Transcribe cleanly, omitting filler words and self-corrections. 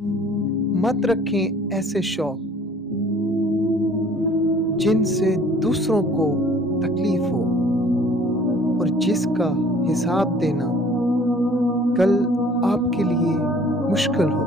मत रखें ऐसे शौक जिनसे दूसरों को तकलीफ हो और जिसका हिसाब देना कल आपके लिए मुश्किल हो।